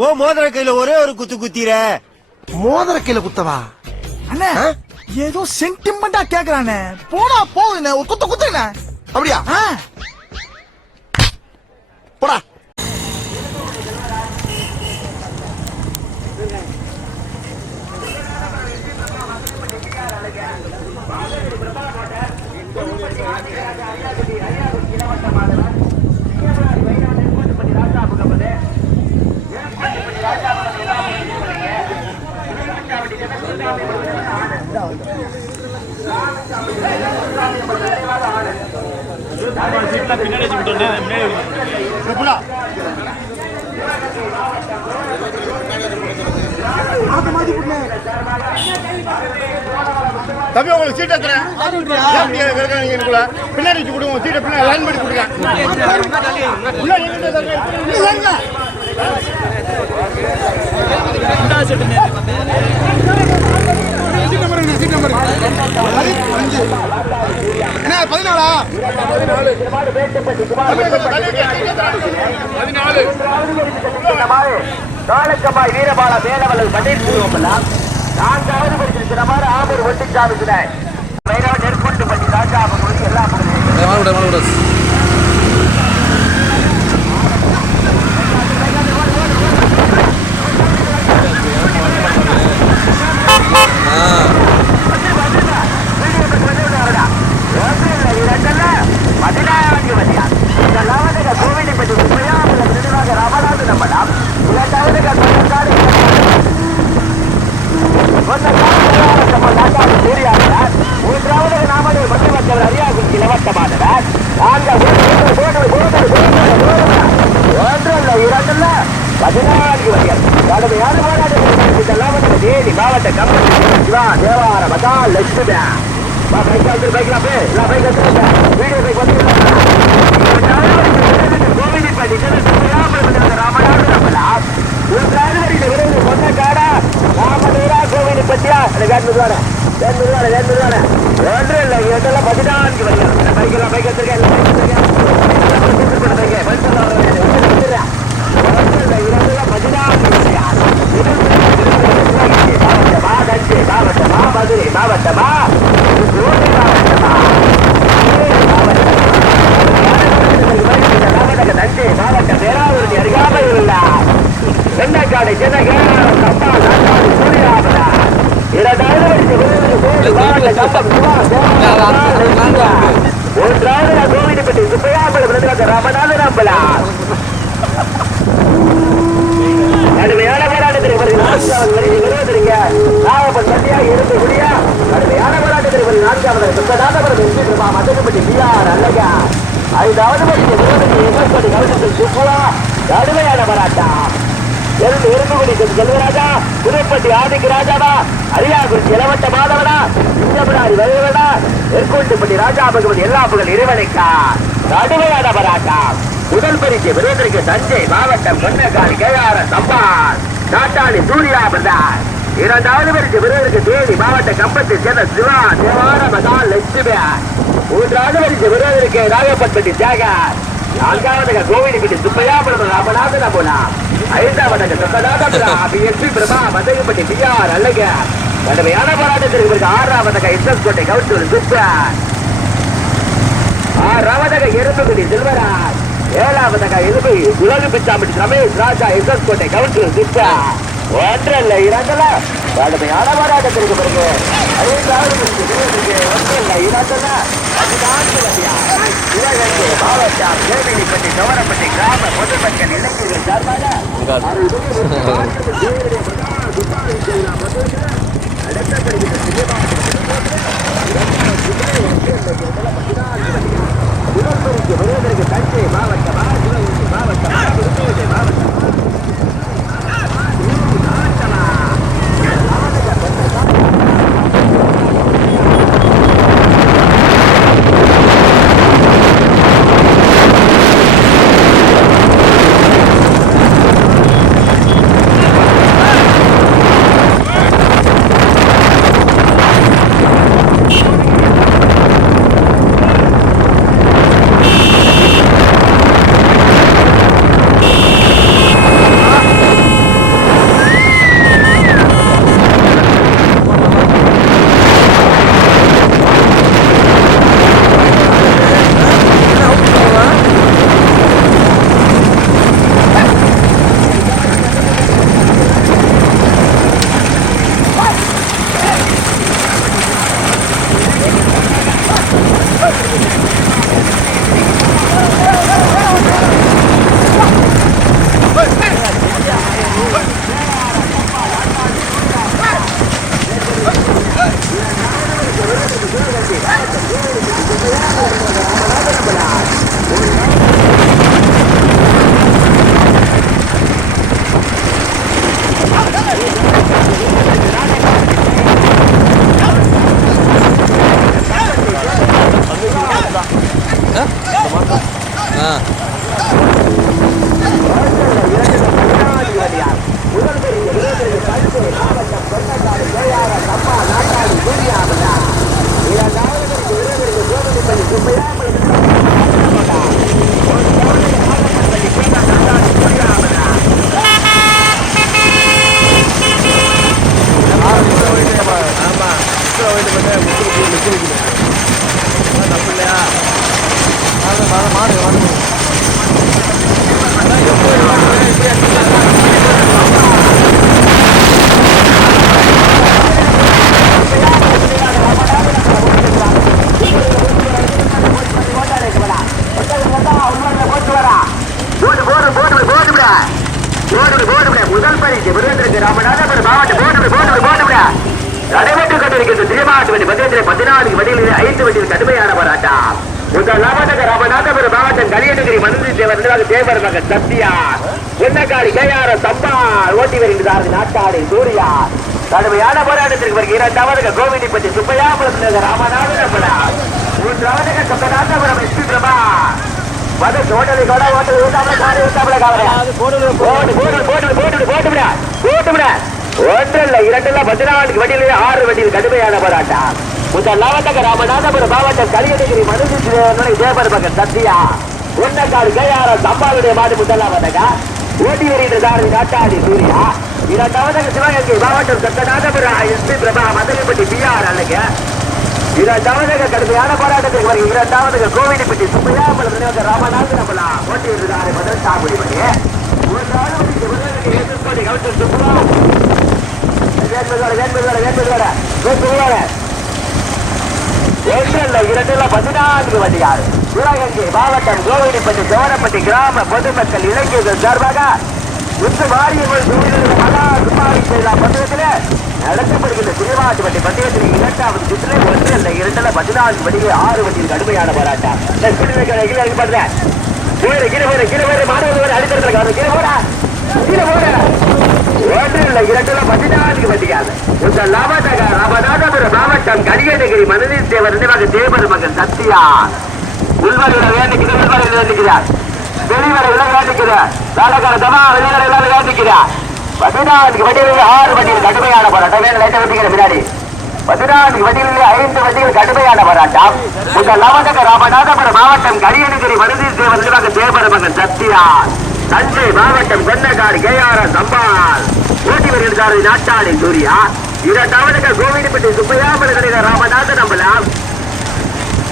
ஓ மோதிர கையில ஒரே ஒரு குத்து குத்திர. மோதிர கையில குத்தவா? அண்ணே ஏதோ சென்டிமெண்டா கேக்குறானே. போனா போகுதுண்ணே, ஒரு குத்து குத்துண்ணே. அப்படியா? போடா. தம்பி உங்களுக்கு சீட் எத்தனை பின்னாடி வச்சு கொடுங்க. சீட்டை பின்னாடி லைன் பண்ணி கொடுங்க. என்ன 14? காலக்கம்மாய் வீரபால வேலவர்கள் பண்டிட் பூர்வமெல்லாம் 4வது படிச்சிருக்கிறமாறு ஆம்பூர் ஒட்டிச்சாமி நெற்கொண்டு பட்டி ராஜா அவங்க எல்லா கோவிலிப்பட்டி நிர்வாக ராமநாத நம்மளாம் 3வது நாமது மண்டபத்தவர் அரியாகுறிச்சி இலவட்டமானவர் 14 வரையர் கடுமையான போராட்டம் தேனி மாவட்ட கம்பெனி தேவார மகா லட்சுமி கோவிலிப்பட்டி ராமநாத நம்மளாம் 3வது விரைவு சொன்ன காடா ராமநூரா கோவிலிப்பட்டியா ஒன்று இல்லை 14 வரைக்கும் பைக் வச்சிருக்கேன். மாவட்டமா மதுரை மாவட்டமா தஞ்சை மாவட்டம் பேராவூருக்கு அருகாமல் உள்ள சென்னக்காடை சூரியாபதா 3வது கோவிலிப்பட்டி சுப்பையாம்பலம் ராமநாத நம்பலா கடுமையான போராட்டத்தில் வருவதற்கு நாகப்பன் சந்தியாக இருந்து முடியா கடுமையான போராட்டத்தில் 4வது சுப்பநாதபுரம் மதகுப்பட்டி பிஆர் அல்லகா 5வது படி கவசத்தில் சுப்புவா கடுமையான போராட்டம் எருமைக்குடி செல்வராஜா புதுப்பட்டி ஆதிக்கு ராஜாவா அரியாகுறிச்சி இளவட்ட மாதவனா சிங்கப்படாரி வயவனா நெற்கொண்டுப்பட்டி ராஜா பகவதி எல்லா புகழ் இறைவனைக்கா கடுமையான போராட்டம். முதல் பரிசு விருதுக்கு தஞ்சை மாவட்டம் பொன்னக்காரி கேஆர் சம்பான் நாட்டாளி சூர்யா பிரதான். 2வது பரிசு விருதுக்கு தேனி மாவட்ட கம்பத்தை சேர்ந்த சிவா தேவார மகால் லட்சுமி. 3வது பரிசு விருதுக்கு நாகப்பன்பட்டி தியாகர். 4வது கோவிலிப்பட்டி சுப்பையாபுரம் ராமநாத நம்புலா. 5வது எஸ்பி பிரபா மதகுப்பட்டி பிஆர் அல்லக கடுமையான போராட்டத்திற்கு 6வது எஸ்எஸ் கோட்டை கவுன்சிலர் சூப்பர். 6வது எறும்புக்குடி செல்வராஜ். 7வது எலும்பு உலகு பிச்சாம்பட்டி ரமேஷ் ராஜா எஸ்எஸ் கோட்டை கவுன்சிலர் சூப்பர். 1 இல்லை 2 இல்லை கடுமையான போராட்டத்திற்கு பிறகு 5வது 1 இல்லை 2 மாவட்டம் தேவிப்பட்டி கவரப்பட்டி கிராம பொதுமக்கள் இளைஞர்கள் சார்பாக தஞ்சை மாவட்டமா முதல் பரிசு விருதுக்கு ராமநாதபுரம் மாவட்டம் போட்டு நடைபெற்றுக் கொண்டிருக்கின்ற திருமாவட்ட வண்டி பந்தயத்திலே 14 வண்டிகளில் 5 வண்டியில் கடுமையான போராட்டம். முதலாவதாக ராமநாதபுரம் மாவட்டம் கலியநகிரி மனதில் தேவர் தேவர் மகன் சத்யா உன்னக்காடி கேஆர் சம்பாள் ஓட்டி வருகின்றார் நாட்டாடி சூர்யா. கடுமையான போராட்டத்திற்கு பிறகு இரண்டாவதாக கோவிலிப்பட்டி சுப்பையா ராமநாதபுரம். மூன்றாவதாக சொக்கநாதபுரம் எஸ்பி பிரபா ஹோட்டலை கூட ஒன்றல்ல இரண்டுல 14 வண்டியில் 6 வண்டியில் கடுமையான போராட்டம். முதலாவதாக ராமநாதபுரம் மாவட்டம் கலியநகிரி மனதில் தேவர் மகன் சத்யா உன்னக்காடு கேஆர் சம்பாளுடைய மாடு முதலாவதாக ஓட்டி வருகின்றார் நாட்டாடி சூர்யா. இரண்டாவதாக சிவகங்கை மாவட்டம் சொக்கநாதபுரம் எஸ்பி பிரபா மதுரைப்பட்டி பிஆர் அழக. இரண்டாவதாக கடுமையான போராட்டத்திற்கு வருகிற இரண்டாவதாக கோவிலிப்பட்டி சுப்பையா ராமநாதபுரம் ஓட்டி வருகிறார் மதுரை மணி. இரண்டுல 14 வண்டியார் சிவகங்கை மாவட்டம் கோவிலிப்பட்டி சோழப்பட்டி கிராம பொதுமக்கள் இளைஞர்கள் சார்பாக உத்து வாரியங்கள் பந்தயத்தில் நடத்தப்படுகின்ற திருவாட்டு வண்டி பந்தயத்தில் 2வது சுற்று ஒன்றல்ல இரண்டுல 14 வண்டியில் 6 வண்டியில் கடுமையான போராட்டம். ராமநாதபுரம் மாவட்டம் கலியநகிரி மனதில் தேவர் தேவர் மகன் சத்யா உள்வரையில வேண்டிக்கிறார் வெளிவரை விலக வேண்டிக்கிறார் வேலைக்கார தமா வெளிவரை விலக வேண்டிக்கிறார். 14 வண்டிகளில் 6 வண்டியில் கடுமையான போராட்டம். பின்னாடி 14 வண்டிகளில் 5 வண்டிகள் கடுமையான போராட்டம். முதலாவதாக ராமநாதபுரம் மாவட்டம் கலியநகிரி மனதில் தேவர் தேவர் மகன் சத்யா தஞ்சை மாவட்டம் கொன்னக்காடு கேஆர் சம்பாள் ஓட்டி வருகின்றார் நாட்டாடி சூர்யா. இரண்டாவதாக கோவிலிப்பட்டி சுப்பையா ராமநாதபுரம்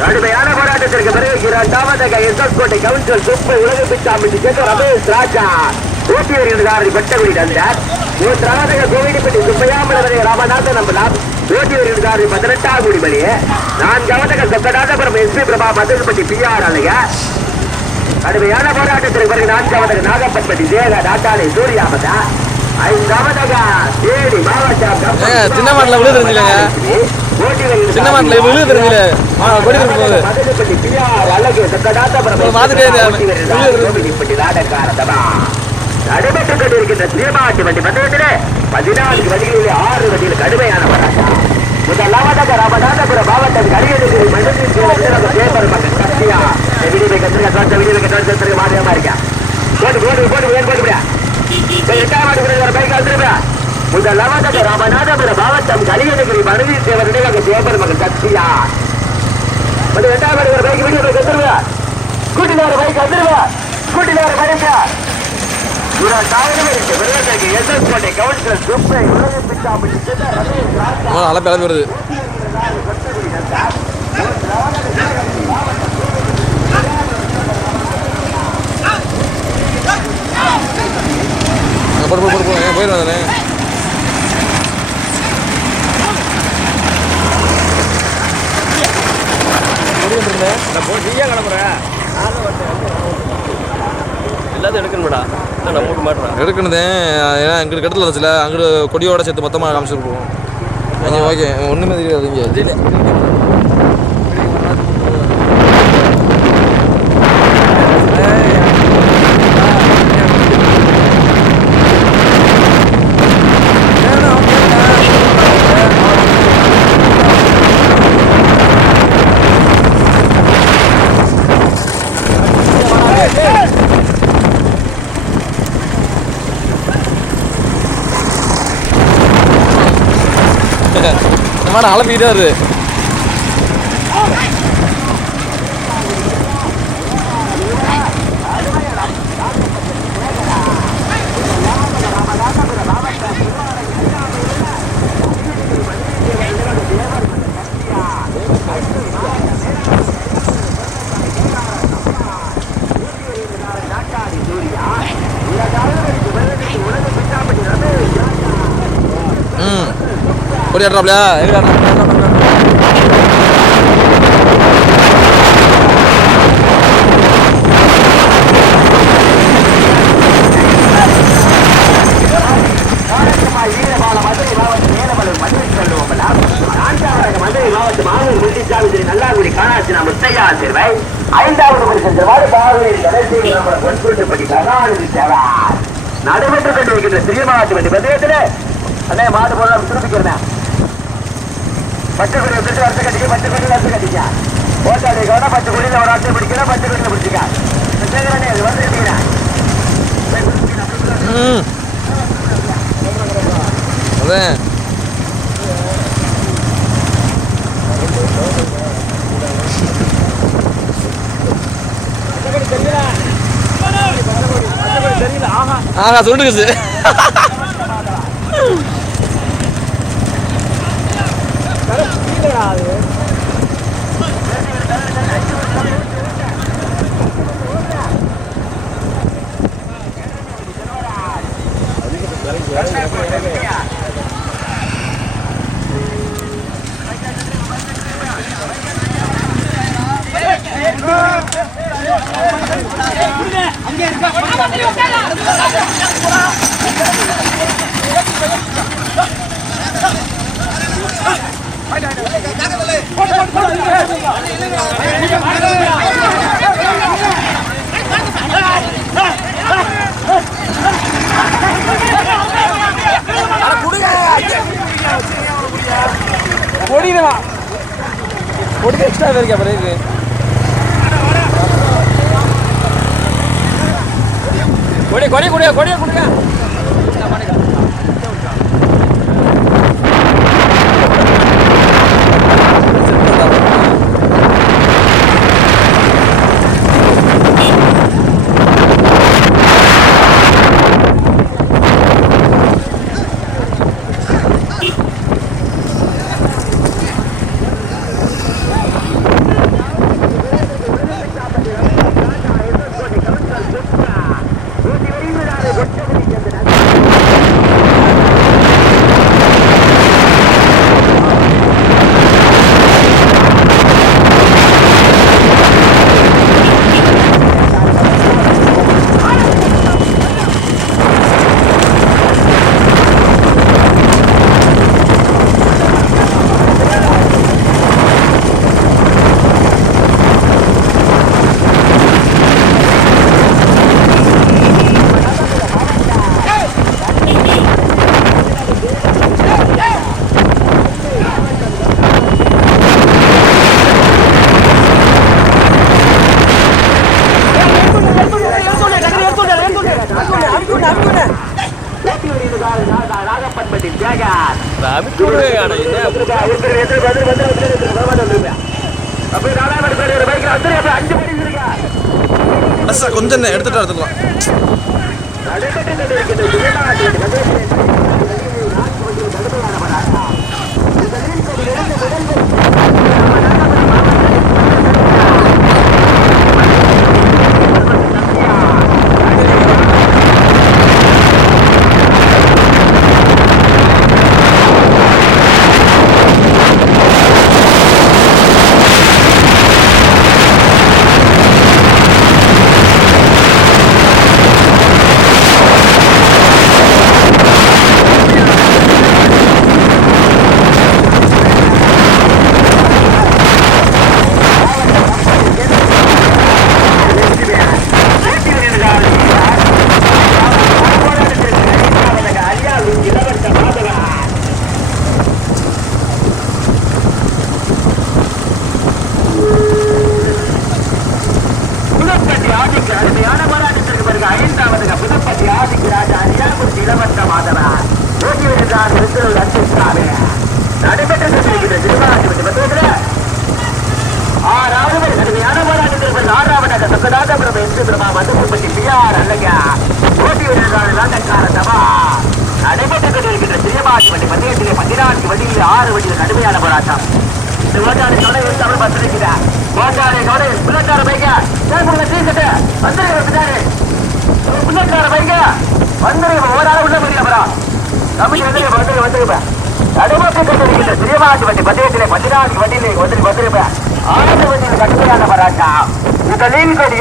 கடுமையான போராட்டத்திற்கு பிறகு இரண்டாவதாக எஸ்எஸ் கோட்டை கவுன்சில் சுப்பை உலக பிச்சாமிட்டு சேர்ந்த ரமேஷ் ராஜா ஓட்டி வருகின்றார் வெட்டகுடி தந்தார். மூன்றாவதாக கோவிலிப்பட்டி சுப்பையா ராமநாதபுரம் ஓட்டி வருகின்றார் 18ஆம் குடிமணி. நான்காவதாக சொக்கநாதபுரம் எஸ்பி பிரபா மதுரைப்பட்டி பிஆர் அழக. கடுமையான போராட்டத்திற்கு பிறகு 4ஆவதாக நாகப்பட்டி தேக நாட்டாளி சூர்யாமதா. 5ஆவதாக தேனி மாவட்டம் சின்ன மாட்டில் விழுதுருந்தீங்க சின்ன மாட்டில் விழுதுருந்தீங்க மதுரைப்பட்டி பிஆர் அழகு சொக்கநாதபுரம் நடைபெற்றுக் கொண்டிருக்கின்ற திருமாவட்ட வண்டி பந்தயத்திலே 14 வண்டிகளில் 6 வண்டியில் கடுமையான போராட்டம். முதலாவதாக ராமநாதபுரம் மாவட்டம் கலியநகிரி மனதில் தேவர் மகன் சத்யா மாநிலமா இருக்கா முதலாவதாக ராமநாதபுரம் மாவட்டம் கலியநகிரி மனதில் தேவர் தேவர் மகன் சத்யா 2வது பைக் வீடியோ வந்துருவா கூட்டில ஒரு பைக் வந்துருவா கூட்டில ஒரு பைக் அழப்பு வருது. போயிருந்தே எல்லாத்தையும் எடுக்கணும்டா நம்ம மாட்டேன் எடுக்கணுதே. ஏன்னா எங்களுக்கு இடத்துல இருந்துச்சுல அங்கிட்டு கொடியோட சேர்த்து மொத்தமாக காமிச்சிருப்போம். ஓகே ஒன்றுமே தெரியாது இங்கே. அழப்பிட்டாரு. கொடியாடுறாப்ல 4ஆம் சேர்வை 5வது பரிசு சென்றவாறு பாகூரில் கடைசியில் நம்ம பொன்குண்டுப்பட்டி கருணாநிதி தேவர் நடைபெற்றுக் கொண்டிருக்கின்ற சிறியமாவட்ட வண்டி பந்தயத்தில் அண்ணே மாடு போல திருப்பிக்கிறேன் பச்சை கொடி வச்சுட்டு வருஷம் கட்டிக்க பச்சை கொடி வருஷம் கட்டிக்க ஓட்டாடி கவனம் பச்சை கொடியில் ஒரு ஆட்டை பிடிக்கிறேன் பச்சை கொடியில் பிடிச்சிக்க அது வந்துருக்கீங்க அதான் ஆஹா சொல்லுங்க பொடி எக்ஸ்ட்ரா இருக்கா பிறகு கொடி கொடி கொடியா கொடியா கொடுங்க கொஞ்சம் எடுத்துட்டு எடுத்துக்கலாம்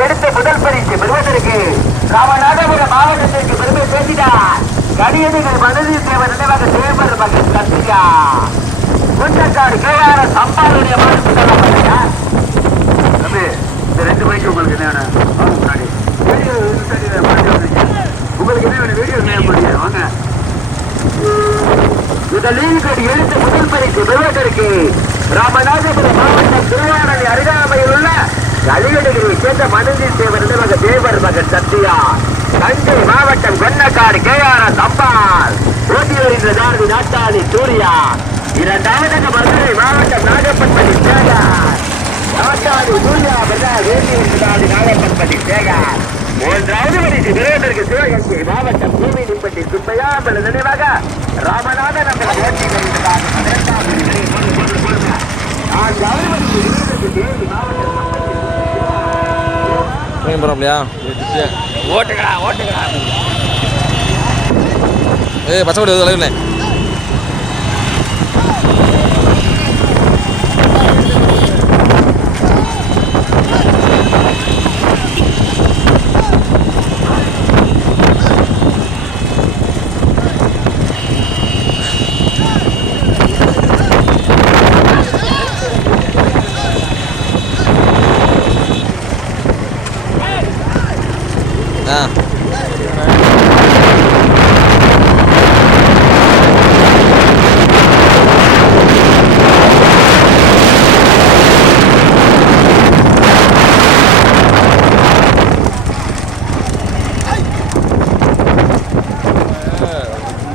எடுத்த முதல் பரிசு பெறுவதற்கு ராமநாதபுரம் மாவட்டத்திற்கு பெருமை சேர்த்தினார். கடியடிகள் மனதி தேவர் நினைவாக சேவர் மகன் கத்தியா குண்டக்காடு கேஆர் அம்பாளுடைய மனசு சொல்லப்பட்ட தம்பி இந்த 2 பைக்கு உங்களுக்கு என்ன வேணும் வாங்க முன்னாடி வீடியோ உங்களுக்கு என்ன வேணும் வீடியோ என்ன முடியும் வாங்க இந்த லீக் அடி எடுத்த முதல் பரிசு பெறுவதற்கு ராமநாதபுரம் மாவட்டம் திருவாரணி அருகாமையில் உள்ள கலியடிகளை சேர்ந்த மனுஜி தேவர் மகன் தேவர் மகன் சத்யா தஞ்சை மாவட்டம் கொன்னக்காடு கேஆர்எஸ் அம்பாள் ஓட்டி வருகின்ற தாரதி நாட்டாளி சூர்யா இரண்டாவதாக மதுரை மாவட்டம் நாகப்பன்பட்டி சேகர் நாட்டாளி சூர்யா வேண்டி வருகிறார் நாகப்பன்பட்டி சேகர் மூன்றாவது பரிசு பெறுவதற்கு சிவகங்கை மாவட்டம் பூமி நிம்பட்டி சுப்பையா நினைவாக ராமநாதன் நம்மளை ஓட்டி வருகிறார் நான்காவது பரிசு பெறுவதற்கு தேனி மாவட்டம் போறாப்லையா ஓட்டுக்கடா ஓட்டுக்கடா பச்சை கொடி தலைவனே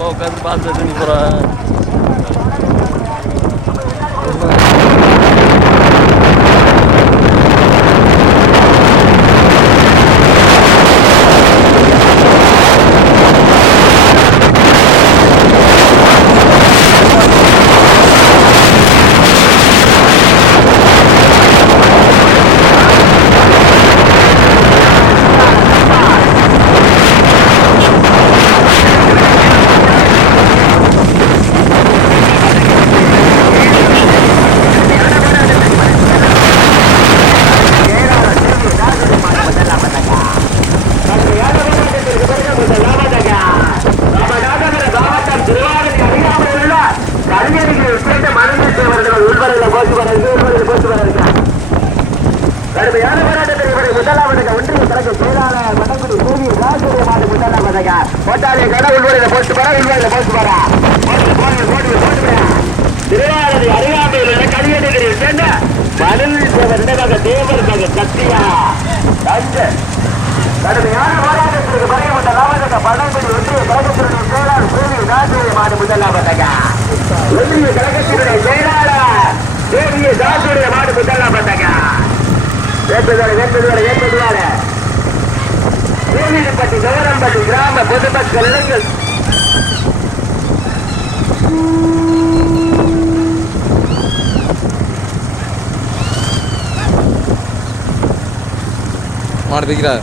உட்காந்து பார்த்துட்டு நீ போகிறேன் திருவாரூர் அருகாமையில் உள்ள கலியடிகளில் சேர்ந்த மணல் தேவர் மகன் சத்யா கடுமையான போராட்டத்திற்கு பிறகு லாபத்தை பணப்படி ஒன்றிய கழகத்தினுடைய செயலாளர் பூமி தாசூரிய மாடு முதலாவதாக ஒன்றிய கழகத்தினுடைய செயலாளர் தேவிய தாசூரிய மாடு முதலாவதாக வேண்டுதலை பூமியின்பட்டி கவரம்பட்டி கிராம பொதுமக்கள் இளைஞர் மாடு பிடிக்கிறா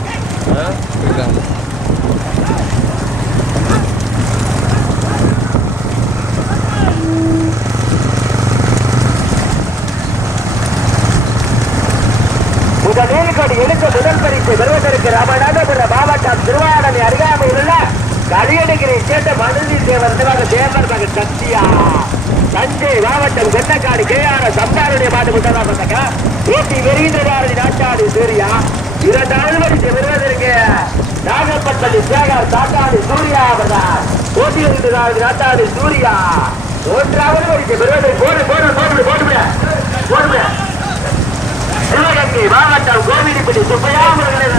முதல் எடுத்த முதல் பரிசு பெறுவதற்கு ராமநாதபுரம் மாவட்டம் திருவாரணி அருகாமையில் உள்ள கலியடிகளை சேர்ந்த மனுஜி தேவர் தேவர் மகன் சத்யா தஞ்சை மாவட்டம் கொன்னக்காடு கேஆர்எஸ் அம்பாளுடைய மாட்டு முதலாவதாக ஊட்டி வெறியின்றாரதி நாட்டாளி சூர்யா இரண்டாவது பரிசு பெறுவதற்கு நாகப்பன்பட்டி சேகர் தாத்தாடி சூர்யா அவர்கள் ஊட்டி வெறியின்றாரதி நாட்டாளி சூர்யா மூன்றாவது பரிசு பெறுவதற்கு போடுங்க சிவகங்கை மாவட்டம் கோவிலிப்பட்டி சுப்பையா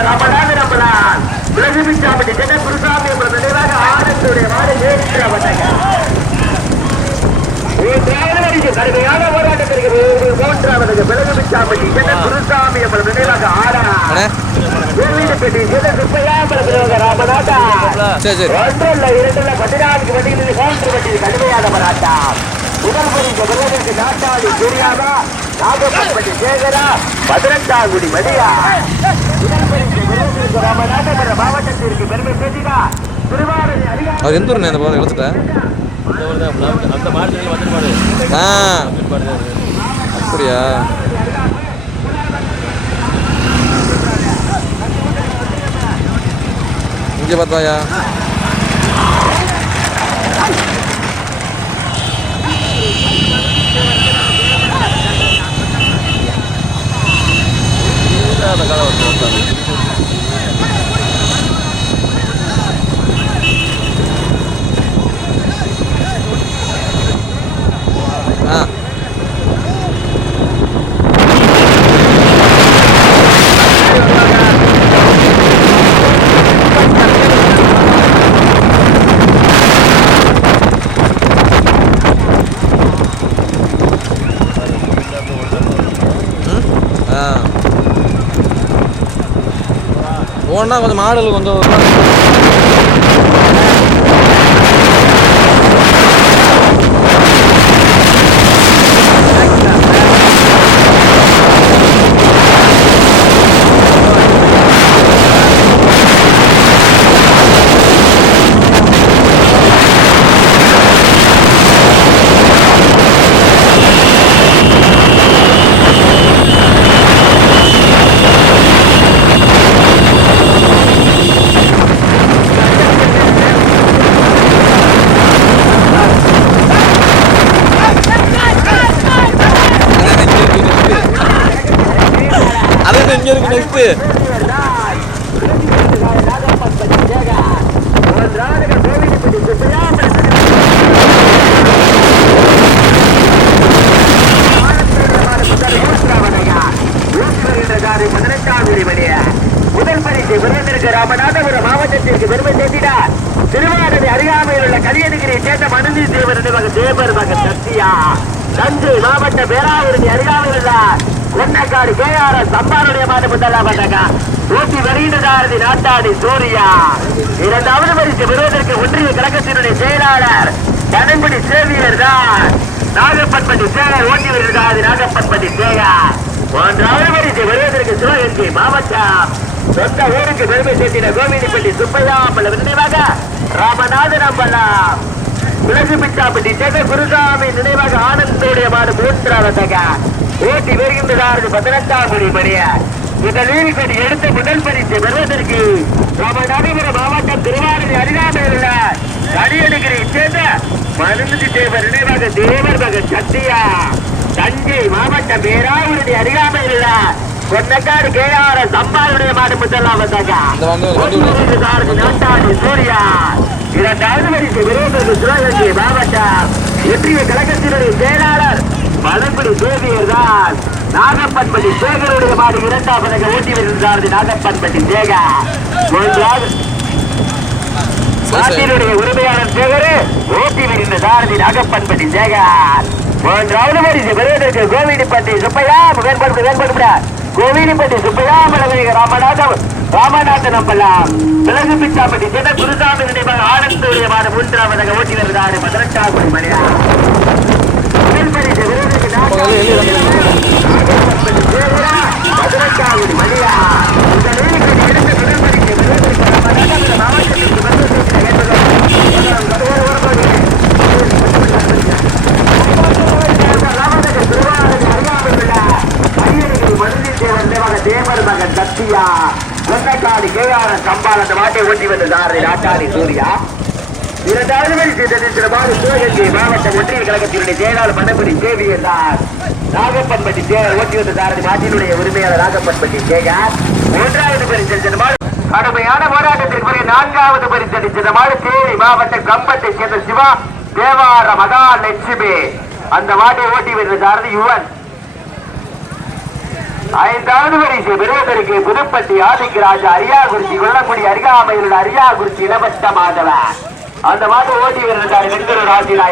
ராமநாதன் நம்பலான் விலகுமிச்சாம்பட்டி சென்னை குருசாமி நினைவாக ஆனந்துடைய மாடு ஏற்றிருக்கிறாங்க. கடுமையான போராட்டத்திற்கு மூன்றாவது விலகுமிச்சாம்பட்டி சென்னை குருசாமி நினைவாக கோவிலிப்பட்டி சென்னை சுப்பையா ராமநாதா ஒன்றல்ல 2 14 வண்டிகளில் 3 வண்டி கடுமையான போராட்டம். முதல் பரிசு பெறுவதற்கு நாட்டாளி சூர்யாவா நாகப்பன்பட்டி சேகரா 18 மதியா முதல் பரிசு பெறுவதற்கு ராமநாதபுரம் மாவட்டத்திற்கு பெருமை சேர்த்தினா திருவாரூர் அவர் எந்த ஊர்ண்ணே அந்த போதை எழுத்துட்டேன் அந்த மாடு வந்துருப்பாடு அப்படியா இங்கே பார்த்தாயா போனா கொஞ்சம் மாடல் கொஞ்சம் அது இங்க இருக்கு நெக்ஸ்ட் முதல் பரிசு பெறுவதற்கு ராமநாதபுரம் மாவட்டத்திற்கு பெருமை சேர்த்தினார். திருவாரூர் அருகாமையில் உள்ள கலியகிரியை சேர்ந்த மனுநீதி தேவர் மகன் சத்தியா. தஞ்சை மாவட்ட பேராவூரணி அருகாமையில் உள்ள கொன்னக்காடு KRS சம்பாருடைய மாடு முதலாவதாக ஓட்டி வருகின்றதாரதி நாட்டாடி சூர்யா. இரண்டாவது பரிசு பெறுவதற்கு ஒன்றிய கழகத்தினுடைய செயலாளர் கணம்படி சேவியர் தான் நாகப்பன்பட்டி சேகர் ஓட்டி வருகின்றார். நாகப்பன்பட்டி சேகர். மூன்றாவது பரிசு பெறுவதற்கு சிவகங்கை மாவட்டம் சொந்த ஊருக்கு பெருமை சேர்த்தின கோவிலிப்பட்டி சுப்பையா அம்பலம் நினைவாக ராமநாதன் அம்பலம். விலகு பிட்டாப்பட்டி சேக குருசாமி நினைவாக ஆனந்தோடைய மாடு மூன்றாவதாக ஓட்டி வருகின்றார். 18ஆம் மணிய இந்த நீதிபதி எடுத்த முதல் பரிசு பெறுவதற்கு ராமநாதபுரம் மாவட்டம் திருவாரூர் அருகாமையில் உள்ள கலியகிரியை சேர்ந்த மனுநீதி தேவர் நினைவாக தேவர் மகன் சத்தியா. தஞ்சை மாவட்டம் பேராவூரணி அருகாமையில் உள்ள கொன்னக்காடு KRS சம்பாருடைய மாடு முதலாவதாக நாட்டாடி சூர்யா. இரண்டாவது பரிசு பெறுவதற்கு சிவகங்கை மாவட்டம் ஒன்றிய கழகத்தினுடைய செயலாளர் மலங்குடி சேவியர் தான் நாகப்பன்பட்டி சேகருடைய மாடு இரண்டாவதாக ஓட்டி வருகின்றார். நாகப்பன்பட்டி சேகர். மூன்றாவது நாட்டினுடைய உரிமையாளர் சேகரு ஓட்டி வருகின்ற சாரதி நாகப்பன்பட்டி சேகர். மூன்றாவது பரிசு பெறுவதற்கு கோவிலிப்பட்டி சுப்பையா கோவிலிப்பட்டி சுப்பையா ராமநாதன் அம்பலம். விலகு பிட்டாப்பட்டி சின்ன குருசாமி நினைவாக ஆனந்தோடைய மாடு மூன்றாவதாக ஓட்டி வருகிறார். 18ஆம் மணியா முதல் பரிசு பெறுவதற்கு 18ஆவது மணியா இந்த நீதிபதி எடுத்த முதல் பரிசு பெறுவதற்கு ராமநாதபுரம் மாவட்டத்திற்கு தேவர் மகன் சத்தியா. கொன்னக்காடு KRS சம்பால் அந்த மாட்டை ஓட்டி வந்தார். நாட்டாடி சூர்யா. இரண்டாவது பரிசு மாடு சிவகங்கை மாவட்ட ஒன்றிய கழகத்தினுடைய செயலாளர் மன்னபுரி சேவியர் தான் நாகப்பன்பட்டி சேகர் ஓட்டி வந்த சாரதி மாட்டினுடைய உரிமையாளர் நாகப்பன்பட்டி சேகர். மூன்றாவது பரிசு மாடு கடுமையான போராட்டத்திற்கு நான்காவது பரிசு அளித்த மாடு தேனி மாவட்ட கம்பத்தை சேர்ந்த சிவா தேவார மகாலட்சுமி. அந்த மாட்டை ஓட்டி வந்த சாரதி யுவன். ஐந்தாவது பரிசு பெறுவதற்கு புதுப்பட்டி ஆதிக்கராஜா அரியாகுறிச்சி கொல்லங்குடி அருகாமையில் உள்ள அரியாகுறிச்சி இளவட்ட மாதவன். அந்த மாட்டு ஓட்டி வருகிறார் வெண்கரு ராஜினாய்.